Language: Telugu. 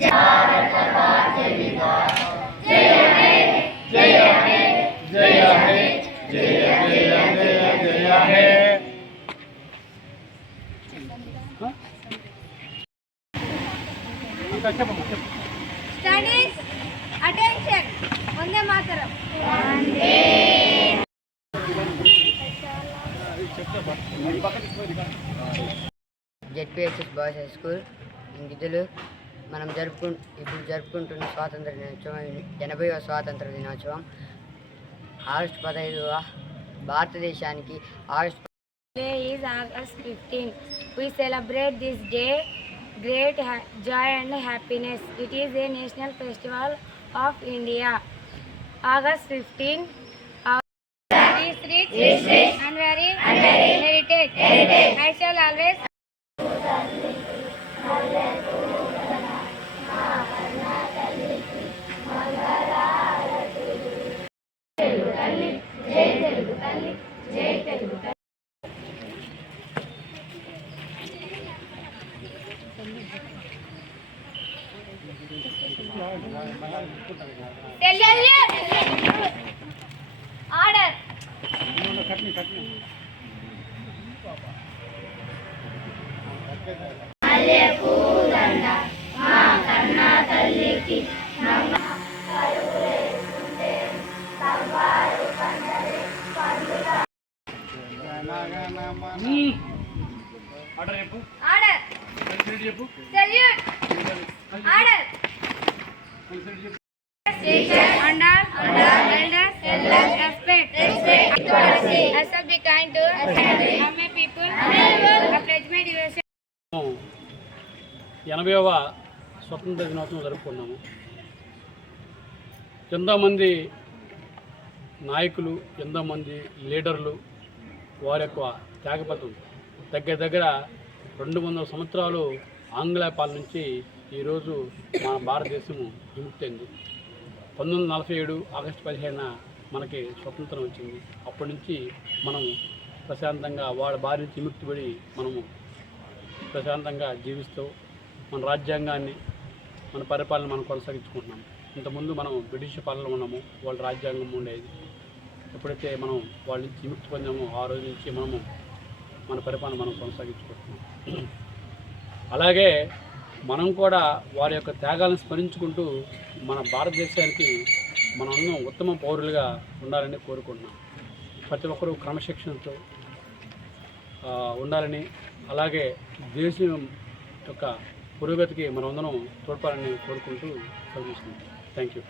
भारत राज्य विकास जय हे जय हे जय हे जय जय जय जय हे Studies, attention. Vande Mataram. ZPHS boys high school విధులు మనం ఇప్పుడు జరుపుకుంటున్న స్వాతంత్ర దినోత్సవం 80వ స్వాతంత్ర దినోత్సవం ఆగస్టు 15వ భారతదేశానికి August Is August 15. We celebrate this day great joy and happiness. It is a national festival of India. August 15. Is rich and very heritage. I shall always order. Order. Salute. Order. And elders, respect. I shall be kind to all my people. I pledge my devotion. 80వ స్వతంత్ర దినోత్సవం జరుపుకున్నాము. ఎంతోమంది నాయకులు, ఎంతోమంది లీడర్లు వారి యొక్క త్యాగపథం దగ్గర 200 సంవత్సరాలు ఆంగ్ల పాలన నుంచి ఈరోజు మన భారతదేశం విముక్తైంది. 1947 ఆగస్టు 15న మనకి స్వతంత్రం వచ్చింది. అప్పటి నుంచి మనం ప్రశాంతంగా వాళ్ళ బారి నుంచి విముక్తిపడి మనము ప్రశాంతంగా జీవిస్తూ మన రాజ్యాంగాన్ని, మన పరిపాలన మనం కొనసాగించుకుంటున్నాం. ఇంతకుముందు మనం బ్రిటిష్ పాలనలో ఉన్నాము, వాళ్ళ రాజ్యాంగం ఉండేది. ఎప్పుడైతే మనం వాళ్ళ నుంచి విముక్తి పొందామో ఆ రోజు నుంచి మనము మన పరిపాలన మనం కొనసాగించుకుంటున్నాం. అలాగే మనం కూడా వారి యొక్క త్యాగాలను స్మరించుకుంటూ మన భారతదేశానికి మనం ఉత్తమ పౌరులుగా ఉండాలని కోరుకుంటున్నాం. ప్రతి ఒక్కరూ క్రమశిక్షణతో ఉండాలని, అలాగే దేశం యొక్క పురోగతికి మనమందరం తోడ్పడాలని కోరుకుంటూ సెలవు తీసుకుంటాం. Thank you.